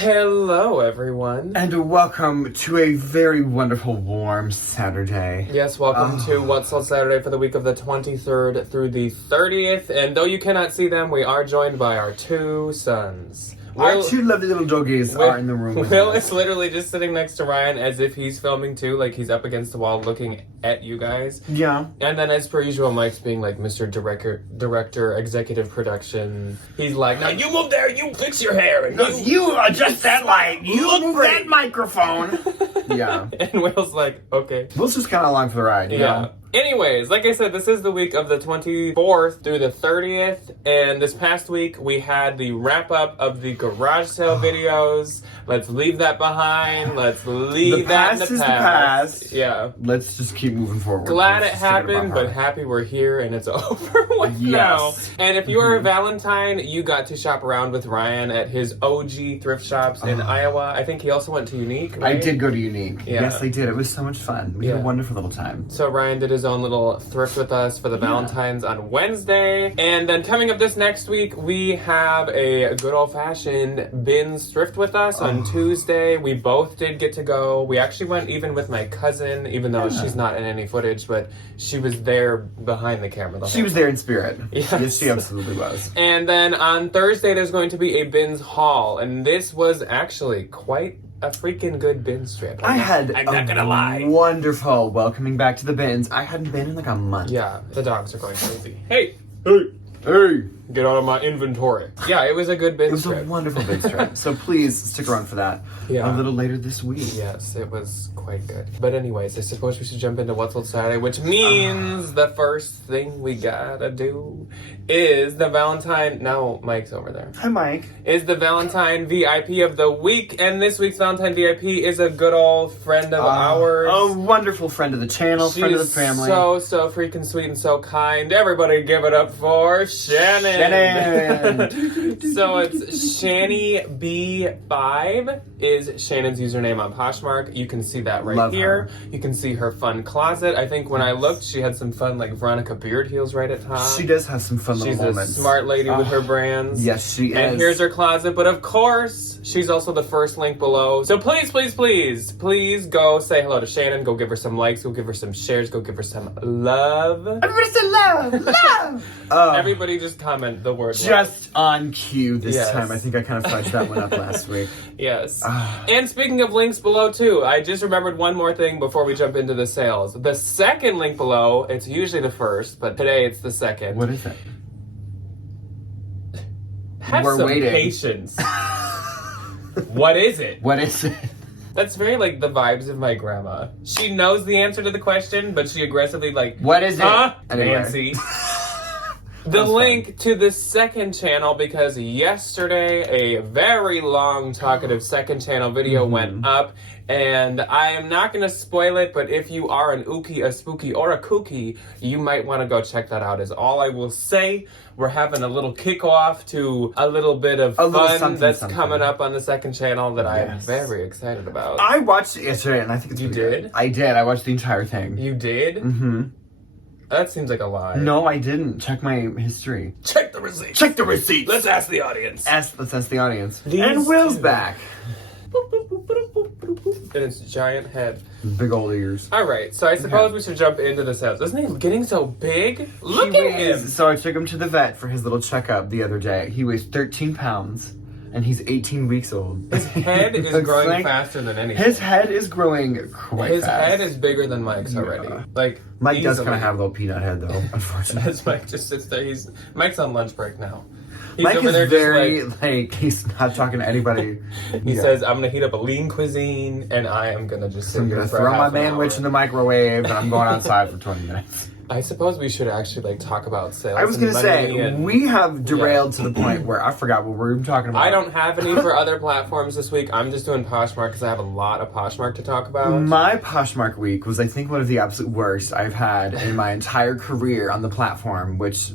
Hello, everyone. And welcome to a very wonderful, warm Saturday. Yes, welcome to What's Sold Saturday for the week of the 23rd through the 30th. And though you cannot see them, we are joined by our two sons. Our two lovely little doggies are in the room with Will us. is literally just sitting next to Ryan as if he's filming too, like he's up against the wall looking at you guys. Yeah. And then as per usual, Mike's being like Mr. Director, executive production. He's like, now you move there, you fix your hair. And You adjust that light. You move that microphone. Yeah. And Will's like, okay. Will's just kind of along for the ride, you know? Anyways, like I said, this is the week of the 24th through the 30th, and this past week we had the wrap-up of the garage sale videos. Let's leave that behind. Let's leave that in the past. The past. Yeah. Let's just keep moving forward. Glad it happened, but happy we're here and it's over with now. And if you are a Valentine, you got to shop around with Ryan at his OG thrift shops in Iowa. I think he also went to Unique, right? I did go to Unique. Yeah. Yes, I did. It was so much fun. We had a wonderful little time. So Ryan did his own little thrift with us for the Valentines on Wednesday. And then coming up this next week, we have a good old-fashioned bins thrift with us on Tuesday. We both did get to go. We actually went even with my cousin, even though she's not in any footage, but she was there behind the camera. She was there in spirit. Yes, she absolutely was. And then on Thursday, there's going to be a bins haul. And this was actually quite a freaking good bins trip. I'm not gonna lie. Wonderful welcoming back to the bins. I hadn't been in like a month. Yeah, the dogs are going crazy. Hey! Hey! Get out of my inventory. Yeah, it was a good bins trip. It was a wonderful bins trip. So please stick around for that a little later this week. Yes, it was quite good. But anyways, I suppose we should jump into What's Sold Saturday, which means the first thing we gotta do is the Valentine... No, Mike's over there. Hi, Mike. Is the Valentine VIP of the week. And this week's Valentine VIP is a good old friend of ours. A wonderful friend of the channel, friend of the family. So freaking sweet and so kind. Everybody give it up for Shannon. So it's Shanny B5 is Shannon's username on Poshmark. You can see that right here. You can see her fun closet. I think when I looked, she had some fun like Veronica beard heels right at top. She does have some fun little moments. She's a smart lady with her brands. Yes, she is. And here's her closet. But of course, she's also the first link below. So please go say hello to Shannon. Go give her some likes. Go give her some shares. Go give her some love. Everybody say love. Everybody just comment the word just on cue this time. I think I kind of fudged that one up last week. Yes. And speaking of links below too, I just remembered one more thing before we jump into the sales. The second link below, it's usually the first, but today it's the second. What is it? Have some patience. What is it? What is it? That's very like the vibes of my grandma. She knows the answer to the question, but she aggressively like, what is it? Nancy. The link to the second channel, because yesterday a very long talkative second channel video went up, and I am not going to spoil it, but if you are an ookie, a spooky, or a kooky, you might want to go check that out is all I will say. We're having a little kickoff to a little bit of fun that's coming up on the second channel that I'm very excited about. I watched it yesterday, and I think it's You did? Good. I did. I watched the entire thing. You did? Mm-hmm. That seems like a lie. No, I didn't. Check my history. Check the receipt. Check the receipt. Let's ask the audience. Let's ask the audience. And Will's back. And its giant head. Big old ears. Alright, so I suppose we should jump into the sales. Isn't he getting so big? Look at him! So I took him to the vet for his little checkup the other day. He weighs 13 pounds. And he's 18 weeks old. His head is growing faster than anything. His head is growing quite fast. His head is bigger than Mike's already. Like Mike does kind of have a little peanut head, though, unfortunately. As Mike just sits there. Mike's on lunch break now. Mike is very, he's not talking to anybody. He says, I'm going to heat up a lean cuisine, and I am going to just sit here for throw my sandwich in the microwave, and I'm going outside for 20 minutes. I suppose we should actually talk about sales. I was going to say, we have derailed to the point where I forgot what we were talking about. I don't have any for other platforms this week. I'm just doing Poshmark because I have a lot of Poshmark to talk about. My Poshmark week was, I think, one of the absolute worst I've had in my entire career on the platform, which...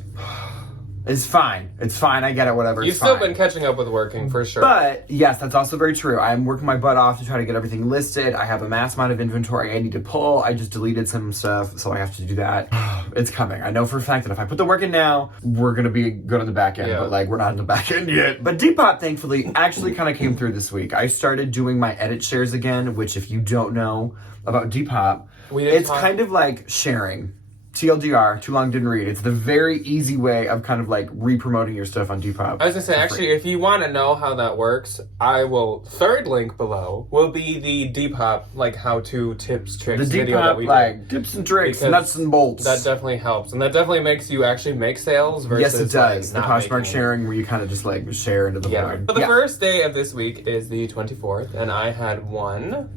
It's fine. It's fine. I get it. Whatever. You've it's still fine. been catching up with working, for sure. But, yes, that's also very true. I'm working my butt off to try to get everything listed. I have a mass amount of inventory I need to pull. I just deleted some stuff, so I have to do that. It's coming. I know for a fact that if I put the work in now, we're going to be good on the back end. But, like, we're not on the back end yet. But Depop, thankfully, actually kind of came through this week. I started doing my edit shares again, which if you don't know about Depop, it's kind of like sharing. TLDR, too long didn't read. It's the very easy way of kind of like re-promoting your stuff on Depop. I was gonna say, actually, if you want to know how that works, third link below will be the Depop, like, how-to tips, tricks video that we like, tips and tricks, nuts and bolts. That definitely helps. And that definitely makes you actually make sales versus, yes, it does. Like, the Poshmark sharing where you kind of just like share into the void. But the first day of this week is the 24th, and I had one.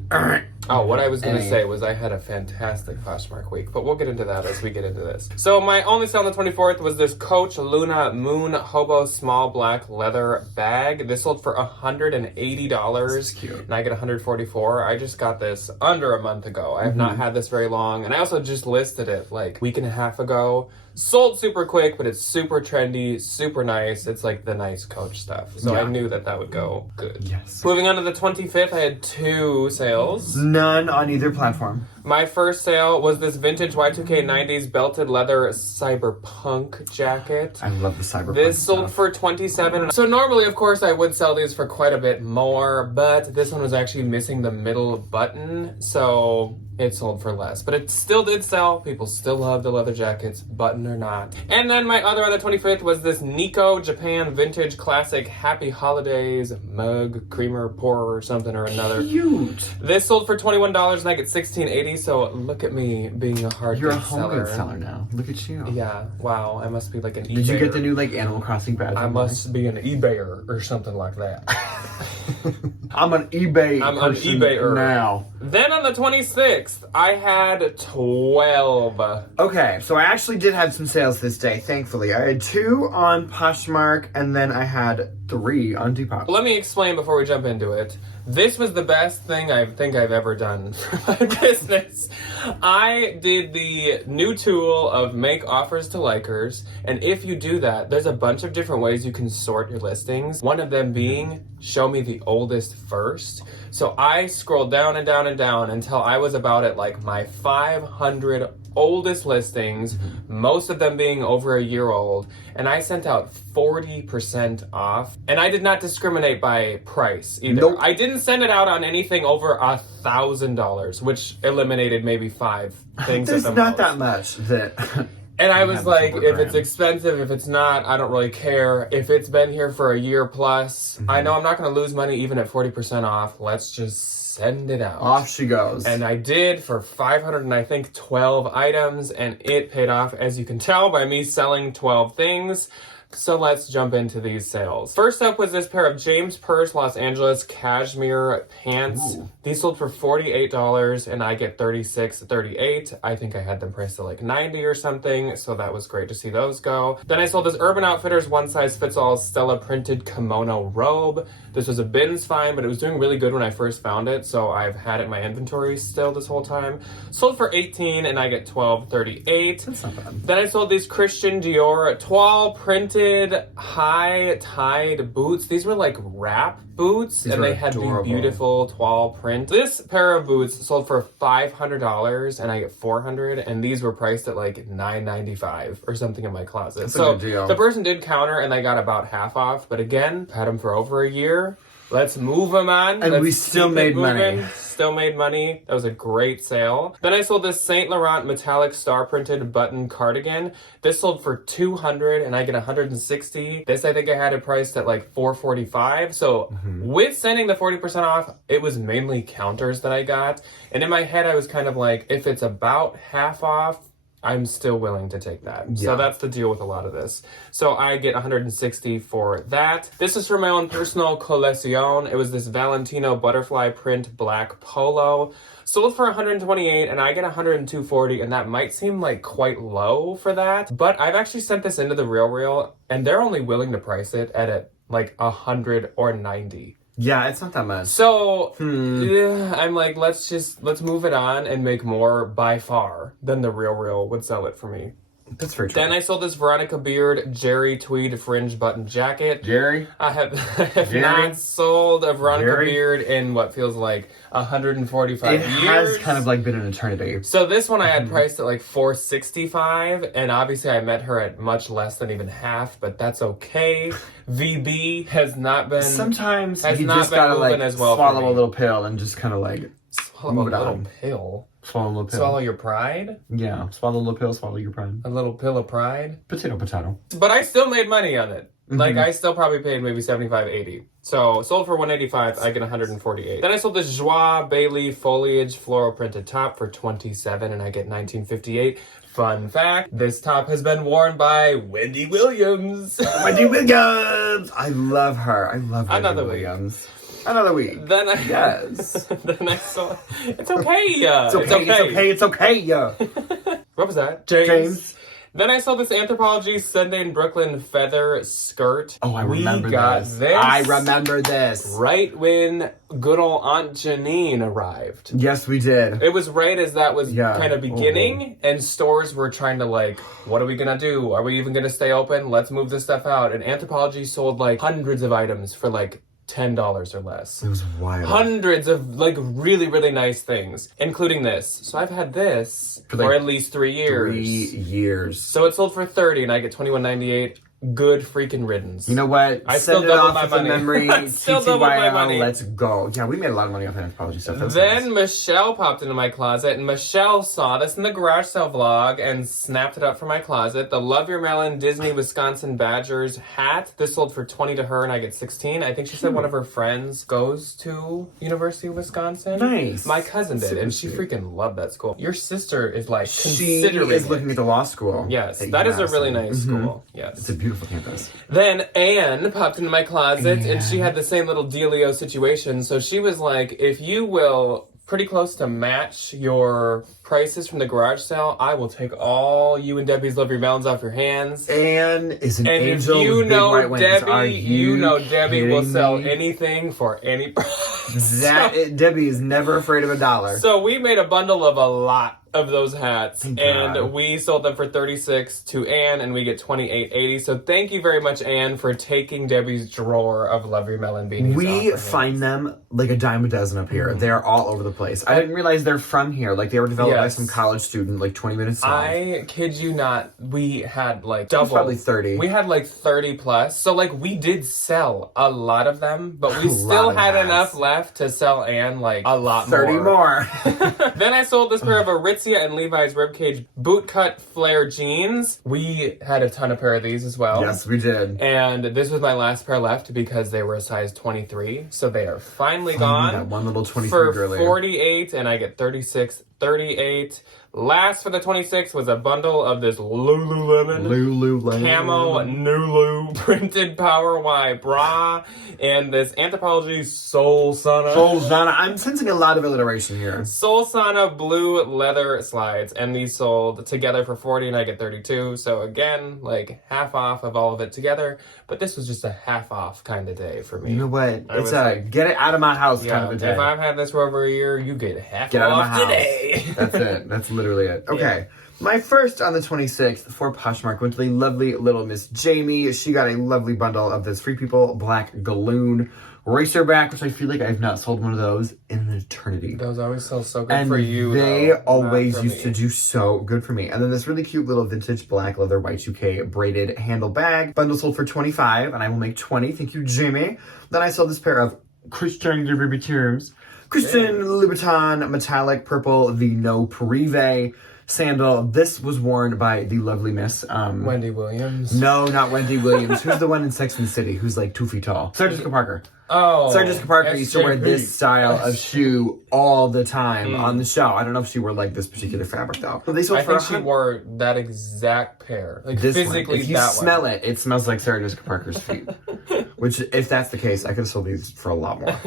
What I was going to say was I had a fantastic Poshmark week, but we'll get into that as we get into this. So my only sale on the 24th was this Coach Luna Moon Hobo Small Black Leather Bag. This sold for $180. That's cute. And I get $144. I just got this under a month ago. I have not had this very long, and I also just listed it like a week and a half ago. Sold super quick, but it's super trendy, super nice. It's like the nice Coach stuff. So I knew that would go good. Yes. Moving on to the 25th, I had 2 sales. None on either platform. My first sale was this vintage Y2K 90s belted leather cyberpunk jacket. I love the cyberpunk This sold stuff. for $27. So normally, of course, I would sell these for quite a bit more, but this one was actually missing the middle button, so it sold for less. But it still did sell. People still love the leather jackets, button or not. And then my other on the 25th was this Nico Japan vintage classic Happy Holidays mug, creamer, pourer, or something or another. Cute. This sold for $21 and I get $16.80, so look at me being a hard You're a good home seller. goods seller now. Look at you. Yeah, wow, I must be like an eBayer. Did you get the new like Animal Crossing badge? I must be an eBayer or something like that. I'm an eBay I'm an person eBayer now. Then on the 26th, I had 12. Okay, so I actually did have some sales this day, thankfully. I had 2 on Poshmark, and then I had 3 on Depop. Let me explain before we jump into it. This was the best thing I think I've ever done for my business. I did the new tool of make offers to likers, and if you do that, there's a bunch of different ways you can sort your listings. One of them being show me the oldest first. So I scrolled down and down and down until I was about at like my 500 oldest listings, most of them being over a year old, and I sent out 40% off. And I did not discriminate by price either. Nope. I didn't send it out on anything over $1,000, which eliminated maybe 5 things. There's at the not most. that much that... And I was like, if $100 it's expensive, if it's not, I don't really care. If it's been here for a year plus, I know I'm not going to lose money even at 40% off. Let's just send it out. Off she goes. And I did for 500 and I think 12 items, and it paid off, as you can tell, by me selling 12 things. So let's jump into these sales. First up was this pair of James Purse Los Angeles cashmere pants. Ooh. These sold for $48 and I get $36.38. I think I had them priced at like $90 or something, so that was great to see those go. Then I sold this Urban Outfitters one size fits all Stella printed kimono robe. This was a bins find, but it was doing really good when I first found it, so I've had it in my inventory still this whole time. Sold for $18 and I get $12.38. That's not bad. Then I sold these Christian Dior toile printed high-tied boots. These were like wrap boots, and they had adorable. the beautiful toile print. This pair of boots sold for $500 and I get $400, and these were priced at like $9.95 or something in my closet. That's a so good deal. the person did counter and they got about half off, but again, had them for over a year. Let's move them on. And Let's we still keep it made moving. money. Still made money. That was a great sale. Then I sold this Saint Laurent metallic star printed button cardigan. This sold for $200 and I get $160. This I think I had it priced at like $445. So with sending the 40% off, it was mainly counters that I got. And in my head, I was kind of like, if it's about half off, I'm still willing to take that. So that's the deal with a lot of this. So I get $160 for that. This is for my own personal colección. It was this Valentino butterfly print black polo. Sold for $128 and I get $102.40, and that might seem like quite low for that. But I've actually sent this into the RealReal and they're only willing to price it at like $100 or $90. Yeah, it's not that much. So, yeah, I'm like, let's move it on and make more by far than the RealReal would sell it for me. That's very true. Then I sold this Veronica Beard Jerry tweed fringe button jacket. Jerry? I have not sold a Veronica Beard in what feels like 145 years. It has kind of like been an eternity. So this one I had priced at like $465, and obviously I met her at much less than even half, but that's okay. VB has not been. Sometimes has you not just been gotta moving like as well swallow for me. a little pill and just kind of like Swallow move a it little on. pill. Swallow a little pill. Swallow your pride. Yeah, swallow a little pill, swallow your pride. A little pill of pride. Potato. But I still made money on it. Like, I still probably paid maybe $75, $80. So, sold for $185, I get $148. Then I sold this Joie Bailey foliage floral printed top for $27, and I get $19.58. Fun fact, this top has been worn by Wendy Williams. Wendy Williams! I love her. I love Wendy Another Williams. Another week. Then I... Yes. Then I sold... It's okay. It's okay. Yeah. What was that? James. Then I saw this Anthropologie Sunday in Brooklyn feather skirt. Oh, I remember this. I remember this. Right when good old Aunt Janine arrived. Yes, we did. It was right as that was kind of beginning, and stores were trying to like, what are we gonna do? Are we even gonna stay open? Let's move this stuff out. And Anthropologie sold like hundreds of items for like $10 or less. It was wild. Hundreds of like really, really nice things, including this. So I've had this for at least 3 years. 3 years. So it sold for $30 and I get $21.98. Good freaking riddance. You know what? I still Send it doubled off my with money. a memory. I still doubled my money. Let's go. Yeah, we made a lot of money off Anthropologie stuff. That's Then nice. Michelle popped into my closet, and Michelle saw this in the garage sale vlog and snapped it up for my closet. The Love Your Melon Disney Wisconsin Badgers hat. This sold for $20 to her, and I get $16. I think she said one of her friends goes to University of Wisconsin. Nice. My cousin did, and she freaking loved that school. Your sister is like She considering is it. looking at the law school. Yes, that is a really nice school. Yes. It's a beautiful campus. Then Anne popped into my closet, and she had the same little dealio situation. So she was like, if you will pretty close to match your prices from the garage sale, I will take all you and Debbie's Love Your Melons off your hands. Anne is an And angel if you with big know white wings. Are Debbie, you know Debbie will kidding sell me? anything for any price. Debbie is never afraid of a dollar. So we made a bundle of a lot of those hats, Thank and God. we sold them for $36 to Anne, and we get $28.80. So thank you very much, Anne, for taking Debbie's drawer of Love Your Melon beanies. We off her find hands. them like a dime a dozen up here. They're all over the place. I didn't realize they're from here. Like they were developed by Yes. some college student like 20 minutes south. I kid you not, we had like double. Probably 30. We had like 30 plus. So like we did sell a lot of them, but we A still lot of had hats. enough left to sell Anne like a lot 30 more. Then I sold this pair of Aritzia and Levi's ribcage bootcut flare jeans. We had a ton of pair of these as well. Yes, we did. And this was my last pair left because they were a size 23. So they are finally gone. That one little 23 for girly. 48, and I get 36, 38. Last for the 26 was a bundle of this Lululemon Lululemon. camo Nulu printed Power Y bra and this Anthropologie Soul Sana. Zana. I'm sensing a lot of alliteration here. Soul Sana blue leather slides, and these sold together for 40 and I get 32. So again, like half off of all of it together, but this was just a half off kind of day for me. You know what? I It's was a like, get it out of my house yeah, kind of a day. if I've had this for over a year, you get half Get out of my off house. today. That's it. That's literally it. Okay. My first on the 26th for Poshmark went to the lovely little Miss Jamie. She got a lovely bundle of this Free People Black Galloon Racerback, which I feel like I've not sold one of those in an eternity. Those always sell so good And for you. they though, always not for used me. to do so good for me. And then this really cute little vintage black leather Y2K braided handle bag. Bundle sold for 25 and I will make 20. Thank you, Jamie. Then I sold this pair of Christian Louboutins. Christian Louboutin metallic purple, the No Privé sandal. This was worn by the lovely Miss Wendy Williams. No, not Wendy Williams. Who's the one in Sex and the City who's like 2 feet tall? Sarah Jessica Parker. Oh, Sarah Jessica Parker used to wear SJP. this style of shoe all the time on the show. I don't know if she wore like this particular fabric though. They sold I for think she wore that exact pair. Like this physically one. If you that smell one. it, it smells like Sarah Jessica Parker's feet. Which, if that's the case, I could have sold these for a lot more.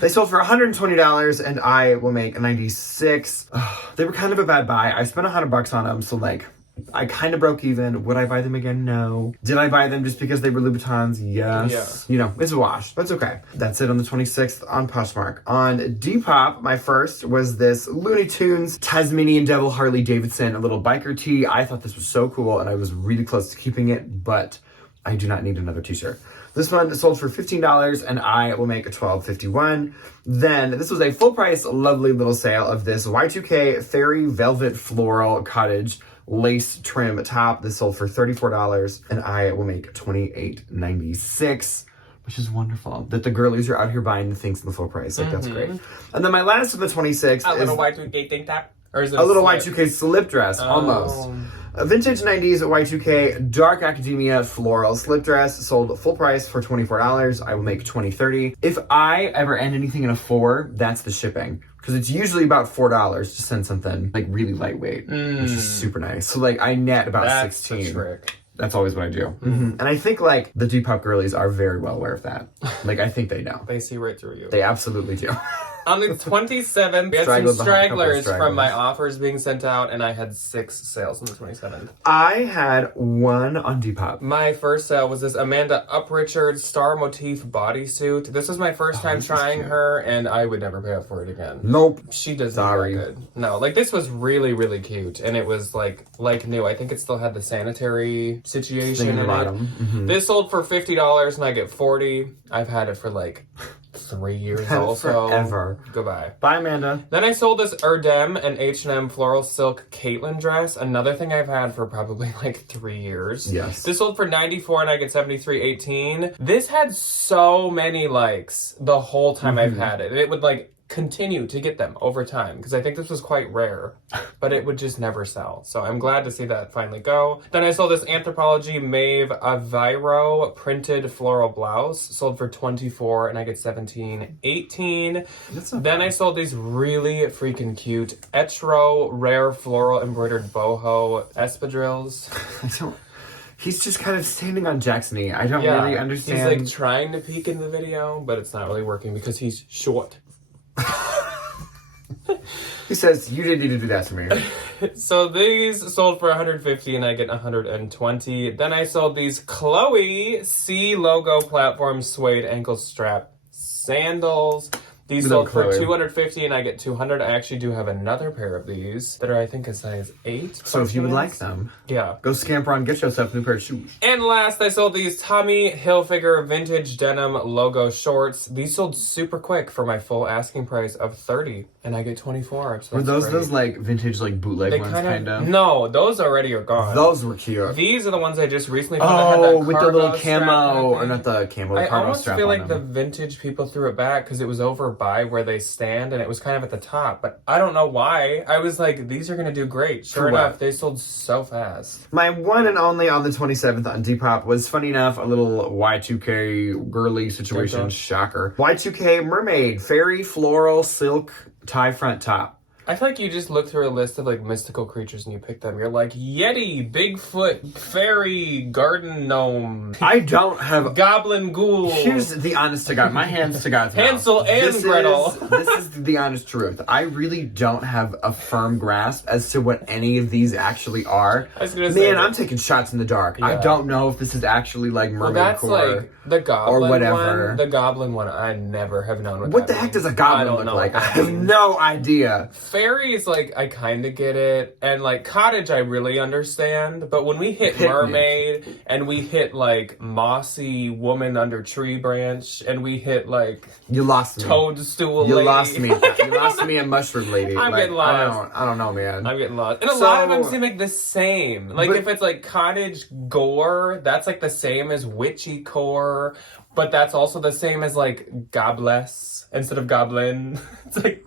They sold for $120 and I will make 96. They were kind of a bad buy. I spent $100 on them, so like I kind of broke even. Would I buy them again? No. Did I buy them just because they were Louboutins? Yes. Yeah. It's a wash. That's okay. That's it on the 26th on Poshmark. On Depop, my first was this Looney Tunes Tasmanian Devil Harley Davidson, a little biker tee. I thought this was so cool, and I was really close to keeping it, but I do not need another t-shirt. This one sold for $15, and I will make a $12.51. Then, this was a full-price, lovely little sale of this Y2K Fairy Velvet Floral Cottage lace trim top. This sold for $34, and I will make $28.96, which is wonderful. That the girlies are out here buying the things in the full price. Like, that's great. And then my last of the 26th A little Y2K tank top? Or is it a little Y2K slip dress, almost. A vintage 90s Y2K dark academia floral slip dress sold full price for $24. I will make $20.30. If I ever end anything in a 4, that's the shipping. Because it's usually about $4 to send something like really lightweight, which is super nice. So like I net about That's 16. the trick. That's always what I do. And I think like the Depop girlies are very well aware of that. Like I think they know. They see right through you. They absolutely do. On the 27th, we had some stragglers from my offers being sent out, and I had 6 sales on the 27th. I had 1 on Depop. My first sale was this Amanda Uprichard star motif bodysuit. This was my first time trying her, and I would never pay up for it again. Nope. She does Sorry. not look good. No, like this was really, really cute, and it was like new. I think it still had the sanitary situation in it. This sold for $50, and I get $40. I've had it for like 3 years also. Forever. Goodbye. Bye, Amanda. Then I sold this Erdem and H&M floral silk Caitlin dress. Another thing I've had for probably like 3 years. Yes. This sold for $94 and I get $73.18. This had so many likes the whole time I've had it. And it would like continue to get them over time because I think this was quite rare, but it would just never sell. So I'm glad to see that finally go. Then I sold this Anthropologie Maeve Aviro printed floral blouse, sold for $24 and I get $17.18. Then I sold these really freaking cute Etro rare floral embroidered boho espadrilles. He's just kind of standing on Jack's knee. I don't really understand. He's like trying to peek in the video, but it's not really working because he's short. He says, you didn't need to do that to me. So these sold for $150 and I get $120. Then I sold these Chloe C logo platform suede ankle strap sandals. These sold for $250 and I get $200. I actually do have another pair of these that are, I think, a size 8. So if you would like them, go scamper on, get yourself a new pair of shoes. And last, I sold these Tommy Hilfiger vintage denim logo shorts. These sold super quick for my full asking price of $30, and I get $24. So were those like vintage like bootleg ones kind of? No, those already are gone. Those were cute. These are the ones I just recently found that had that with the little camo, or not the camo, the I cargo almost strap feel on like them. the vintage people threw it back because it was over by where they stand and it was kind of at the top, but I don't know why. I was like, these are gonna do great. Sure enough, they sold so fast. My one and only on the 27th on Depop was, funny enough, a little Y2K girly situation. Shocker. Y2K mermaid fairy floral silk tie front top. I feel like you just look through a list of like mystical creatures and you pick them. You're like Yeti, Bigfoot, fairy, garden gnome. I don't have goblin ghoul. Here's the honest to God, my hands to God's mouth. Hansel and Gretel. This is the honest truth. I really don't have a firm grasp as to what any of these actually are. I was gonna say I'm taking shots in the dark. I don't know if this is actually like mermaid core like the goblin or whatever. One. The goblin one, I never have known what the heck does a goblin look like? I have no idea. Fairies, like, I kind of get it. And, like, cottage, I really understand. But when we hit mermaid, and we hit, like, mossy woman under tree branch, and we hit, like... You lost me. Toadstool lady. You lost me. You lost me a mushroom lady. I'm getting lost. I don't know, man. I'm getting lost. And a lot of them seem like the same. Like, if it's, like, cottage gore, that's, like, the same as witchy core. But that's also the same as, like, gobless instead of goblin. It's like...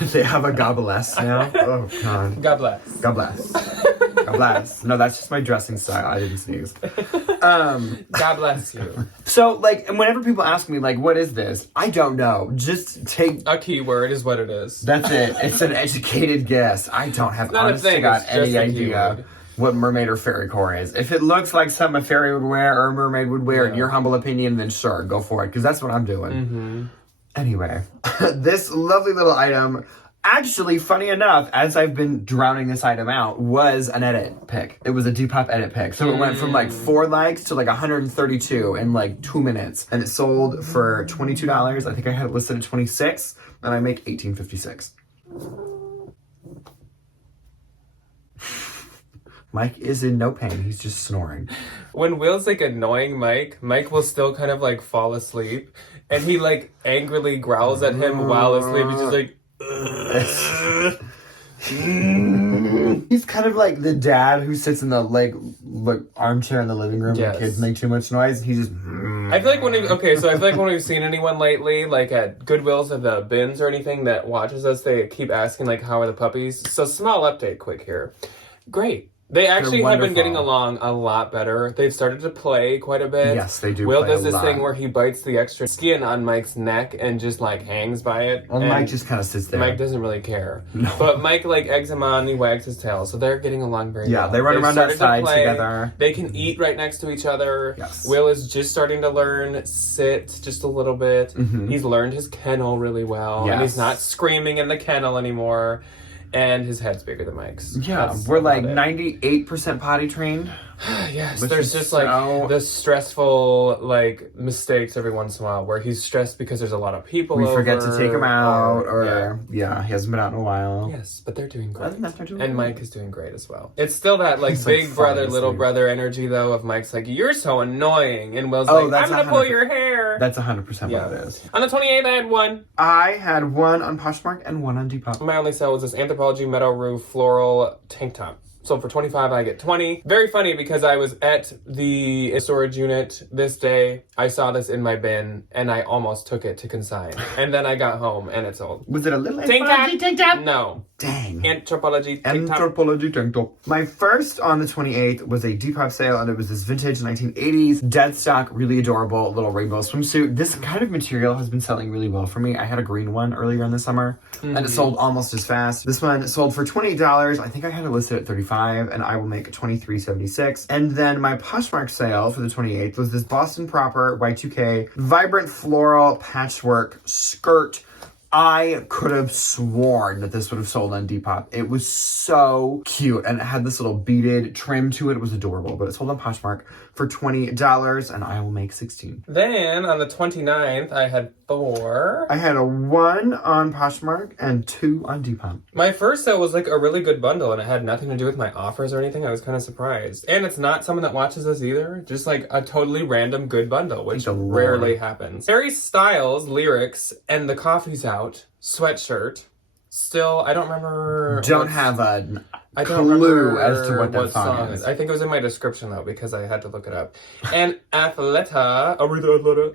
They have a gobbleess now? Oh, God. God bless. God bless. God bless. No, that's just my dressing style. I didn't sneeze. God bless you. So, like, and whenever people ask me, like, what is this? I don't know. Just take... A keyword is what it is. That's it. It's an educated guess. I don't have, honest to God, any idea what mermaid or fairy core is. If it looks like something a fairy would wear or a mermaid would wear, in your humble opinion, then sure, go for it. Because that's what I'm doing. Anyway, this lovely little item Actually, funny enough, as I've been drowning this item out, was an edit pick. It was a Depop edit pick. So it went from like 4 likes to like 132 in like 2 minutes. And it sold for $22. I think I had it listed at 26 and I make $18.56. Mike is in no pain. He's just snoring. When Will's like annoying Mike will still kind of like fall asleep. And he like angrily growls at him while asleep. He's just like, he's kind of like the dad who sits in the like armchair in the living room when kids make too much noise. He just. I feel like when we've seen anyone lately, like at Goodwills or the bins or anything that watches us, they keep asking like, "How are the puppies?" So small update, quick here. Great. They actually have been getting along a lot better. They've started to play quite a bit. Yes, they do. Will does this thing where he bites the extra skin on Mike's neck and just like hangs by it. Well, Mike just kind of sits there. Mike doesn't really care. No. But Mike like eggs him on, he wags his tail. So they're getting along very well. Yeah, they run around outside together. They can eat right next to each other. Yes. Will is just starting to learn sit just a little bit. Mm-hmm. He's learned his kennel really well. Yes. And he's not screaming in the kennel anymore. And his head's bigger than Mike's. Yeah, we're like 98% potty trained. Yes, there's just like the stressful like mistakes every once in a while where he's stressed because there's a lot of people we over. Forget to take him out he hasn't been out in a while. Yes, but they're doing great. And and Mike is doing great as well. It's still that like big brother, little brother energy though of Mike's like, "You're so annoying," and Will's like, "I'm gonna pull your hair." That's 100% what it is. On the 28th, I had one. I had one on Poshmark and one on Depop. My only sale was this Anthropologie Meadow Roof floral tank top. So for $25, I get $20. Very funny because I was at the storage unit this day. I saw this in my bin and I almost took it to consign. And then I got home and it sold. Was it a little tank top? No. Dang. Anthropologie tank top. Anthropologie tank top. My first on the 28th was a Depop sale and it was this vintage 1980s dead stock, really adorable little rainbow swimsuit. This kind of material has been selling really well for me. I had a green one earlier in the summer and it sold almost as fast. This one sold for $28. I think I had it listed at $35 and I will make $23.76. And then my Poshmark sale for the 28th was this Boston Proper Y2K vibrant floral patchwork skirt. I could have sworn that this would have sold on Depop. It was so cute and it had this little beaded trim to it. It was adorable, but it sold on Poshmark for $20 and I will make $16. Then on the 29th, I had 4. I had a 1 on Poshmark and 2 on Depop. My first sale was like a really good bundle and it had nothing to do with my offers or anything. I was kind of surprised. And it's not someone that watches us either. Just like a totally random good bundle, which rarely happens. Harry Styles lyrics and the coffee's out sweatshirt. Still, I don't remember. Don't have a clue as to what that song is. I think it was in my description though because I had to look it up. And Athleta,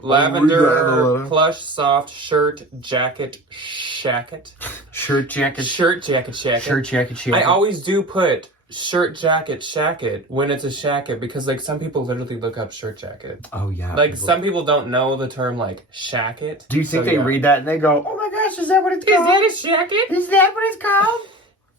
lavender plush soft shirt jacket shacket. Shirt jacket shacket. I always do put shirt jacket shacket when it's a shacket because like some people literally look up shirt jacket. Oh yeah. Like some people don't know the term like shacket. Do you think they read that and they go, "Oh my gosh, is that what it's called? Is that a shacket? Is that what it's called?"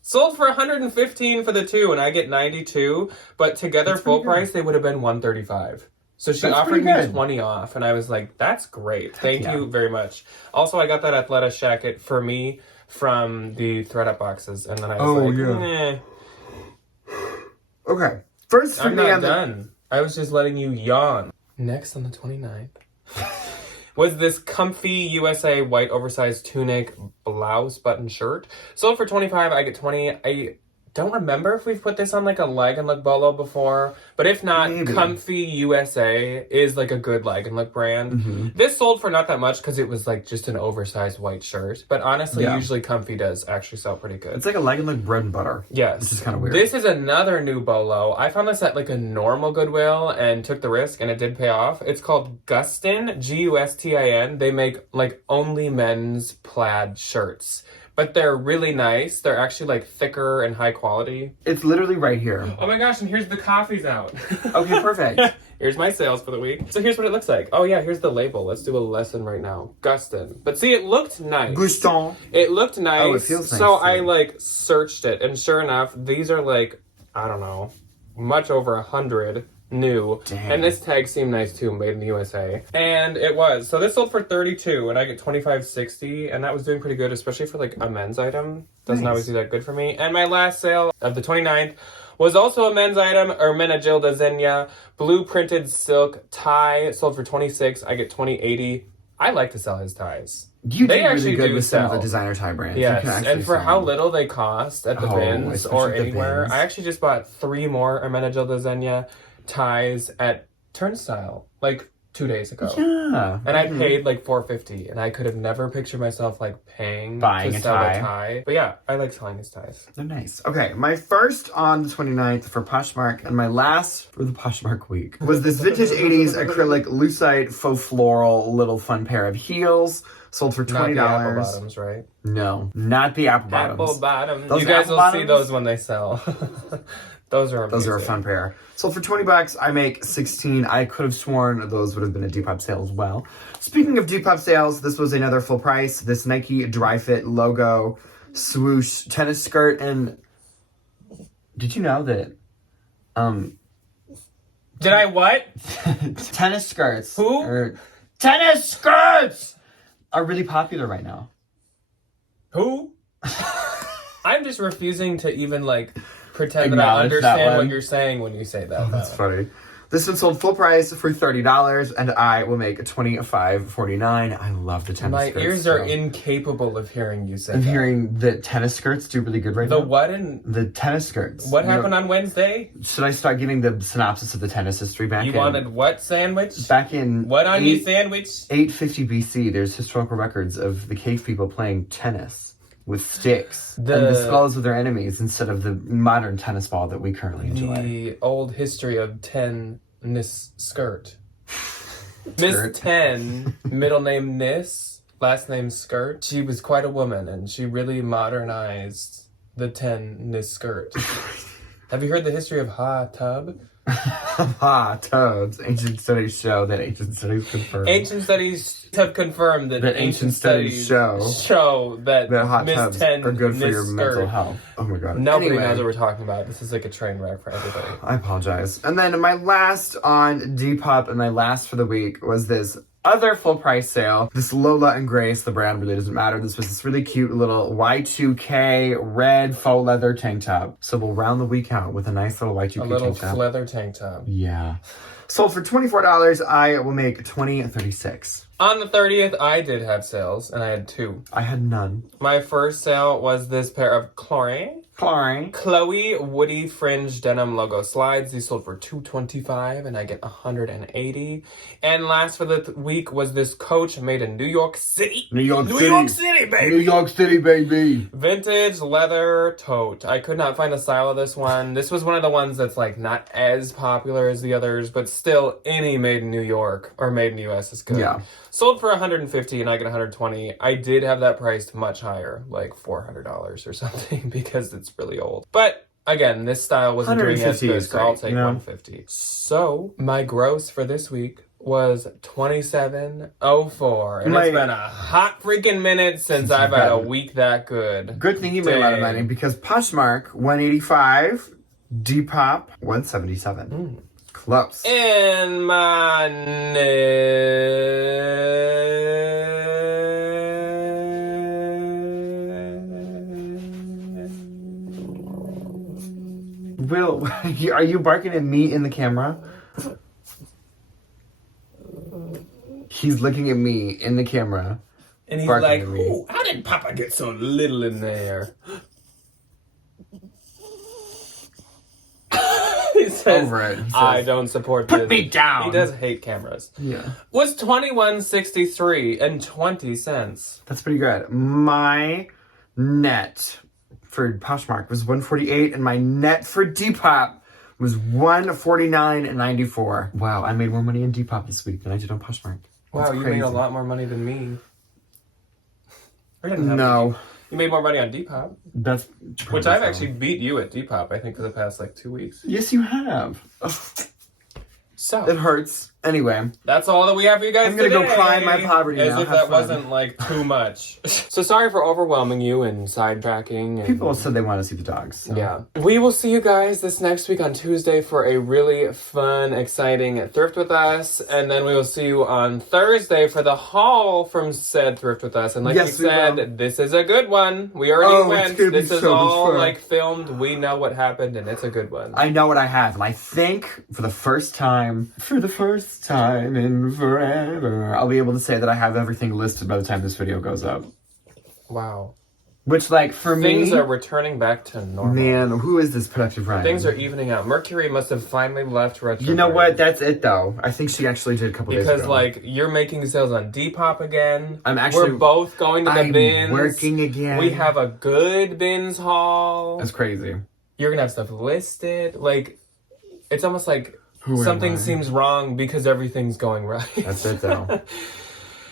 Sold for $115 for the 2 and I get $92, but together full price they would have been $135. So she offered me 20 off and I was like, "That's great. Thank you very much." Also, I got that Athleta shacket for me from the ThredUp boxes and then I was Okay. First for I'm not done. I was just letting you yawn. Next on the 29th was this comfy USA white oversized tunic blouse button shirt. Sold for $25, I get $20. I don't remember if we've put this on like a leg and look bolo before, but if not, Comfy USA is like a good leg and look brand. This sold for not that much because it was like just an oversized white shirt, but honestly, usually Comfy does actually sell pretty good. It's like a leg and look bread and butter. Yes. Which is kind of weird. This is another new bolo. I found this at like a normal Goodwill and took the risk and it did pay off. It's called Gustin, Gustin. They make like only men's plaid shirts. But they're really nice. They're actually like thicker and high quality. It's literally right here. Oh my gosh, and here's the coffees out. Okay, perfect. Here's my sales for the week. So here's what it looks like. Oh yeah, here's the label. Let's do a lesson right now. Gustin. But see, it looked nice. Gustin. It looked nice. Oh, it feels nice. So too. I like searched it and sure enough, these are like, I don't know, much over 100 new. Dang. And this tag seemed nice too, made in the USA. And it was. So this sold for $32 and I get $25.60, and that was doing pretty good, especially for like a men's item. Doesn't Nice. always do that good for me. And my last sale of the 29th was also a men's item, Ermenegilda Xenia blue printed silk tie, sold for $26. I get $20.80. I like to sell his ties. You They do actually really good do with some of sell. the designer tie brands. Yes, You can actually and for sell how them. little they cost at the bins especially or at the anywhere, bins. I actually just bought 3 more Ermenegilda Xenia ties at Turnstile like 2 days ago. Yeah. And I paid like $4.50, and I could have never pictured myself like paying Buying to a sell tie. a tie. But yeah, I like selling his ties. They're nice. Okay, my first on the 29th for Poshmark and my last for the Poshmark week was this vintage 80s acrylic lucite faux floral little fun pair of heels. Sold for $20. Not the apple bottoms, right? No, not the apple bottoms. Apple bottoms. Those You guys apple will see bottoms? those when they sell. Those are amazing. Those are a fun pair. Sold for $20. I make 16. I could have sworn those would have been a Depop sale as well. Speaking of Depop sales, this was another full price. This Nike Dry Fit logo swoosh tennis skirt. And did you know that Did I what? tennis skirts? Who? Tennis skirts are really popular right now. Who? I'm just refusing to even like pretend that I Acknowledge that understand what one. you're saying when you say that. That's funny. This one sold full price for $30, and I will make $25.49. I love the tennis My skirts. ears are though. incapable of hearing you say I'm that. hearing that tennis skirts do really good right The now. what and The tennis skirts. what You know, happened on Wednesday? should I start giving the synopsis of the tennis history back You in? wanted what sandwich? Back in What on your sandwich? 850 BC, there's historical records of the cave people playing tennis with sticks and The- the skulls of their enemies instead of the modern tennis ball that we currently enjoy. The old history of Miss Skirt. Miss Skirt. 10, middle name Nis, last name Skirt. She was quite a woman, and she really modernized the 10 Nis Skirt. Have you heard the history of Ha Tub? Ha, Toads. Ancient studies show that ancient studies confirm Ancient studies have confirmed that That ancient studies show that that hot Miss tubs 10 are good for Miss your Skirt. mental health. Oh my god. Nobody Anyway, knows what we're talking about. This is like a train wreck for everybody. I apologize. And then my last on Depop and my last for the week was this other full price sale. This Lola and Grace, the brand really doesn't matter. This was this really cute little Y2K red faux leather tank top. So we'll round the week out with a nice little Y2K A little tank top. leather tank top. Yeah. Sold for $24. I will make $20.36. On the 30th, I did have sales, and I had 2. I had none. My first sale was this pair of Chloe Woody Fringe Denim Logo Slides. These sold for $225, and I get $180. And last for the week was this Coach made in New York City. New York New City. York City, baby! New York City, baby. Vintage leather tote. I could not find a style of this one. This was one of the ones that's like not as popular as the others, but still any made in New York or made in the US is good. Yeah. Sold for $150 and I get $120. I did have that priced much higher, like $400 or something, because it's really old. But again, this style wasn't doing as $150 good, is so I'll great, take you know? $150. So my gross for this week was $27.04, and it's been a hot freaking minute since I've had a week that good. Good thing you made a lot of Dang. money because Poshmark, $185, Depop, $177. Close. In my Will, are you barking at me in the camera? He's looking at me in the camera. And he's Barking like, at me. "Ooh, how did Papa get so little in there?" He says, Over it. He says, I don't support this. "Put me down." He does hate cameras. Yeah. Was $21.63 and 20 cents. That's pretty good. My net for Poshmark was $148, and my net for Depop was $149.94. Wow, I made more money in Depop this week than I did on Poshmark. Wow, That's you crazy. made a lot more money than me. I didn't have No, You made more money on Depop, that's which I've actually beat you at Depop, I think, for the past, 2 weeks. Yes, you have. Ugh, So, it hurts. Anyway. That's all that we have for you guys I'm gonna today. go cry in my poverty As now. if Have that fun. wasn't like too much. So sorry for overwhelming you and sidetracking. And People said they want to see the dogs. So. yeah. We will see you guys this next week on Tuesday for a really fun, exciting Thrift With Us. And then we will see you on Thursday for the haul from said Thrift With Us. And like Yes, we we said, will. this is a good one. We already it's went. gonna be This is so much all fun. like filmed. We know what happened and it's a good one. I know what I have, and I think for the first time in forever, I'll be able to say that I have everything listed by the time this video goes up. Wow. Which, like, for Things me... are returning back to normal. Man, who is this productive Ryan? Things are evening out. Mercury must have finally left retrograde. You know what? That's it, though. I think she actually did a couple days ago. Because, like, you're making sales on Depop again. We're both going to the bins. working again. We have a good bins haul. That's crazy. You're going to have stuff listed. Like, it's almost like Who am something I? seems wrong because everything's going right. That's it, though.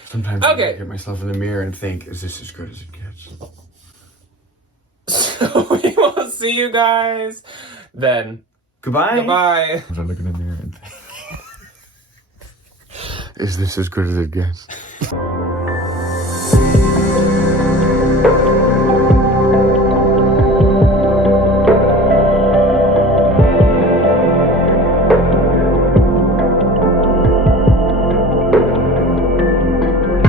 Sometimes I look at myself in the mirror and think, is this as good as it gets? So we will see you guys then. Goodbye. Goodbye. I look in the mirror and think, is this as good as it gets?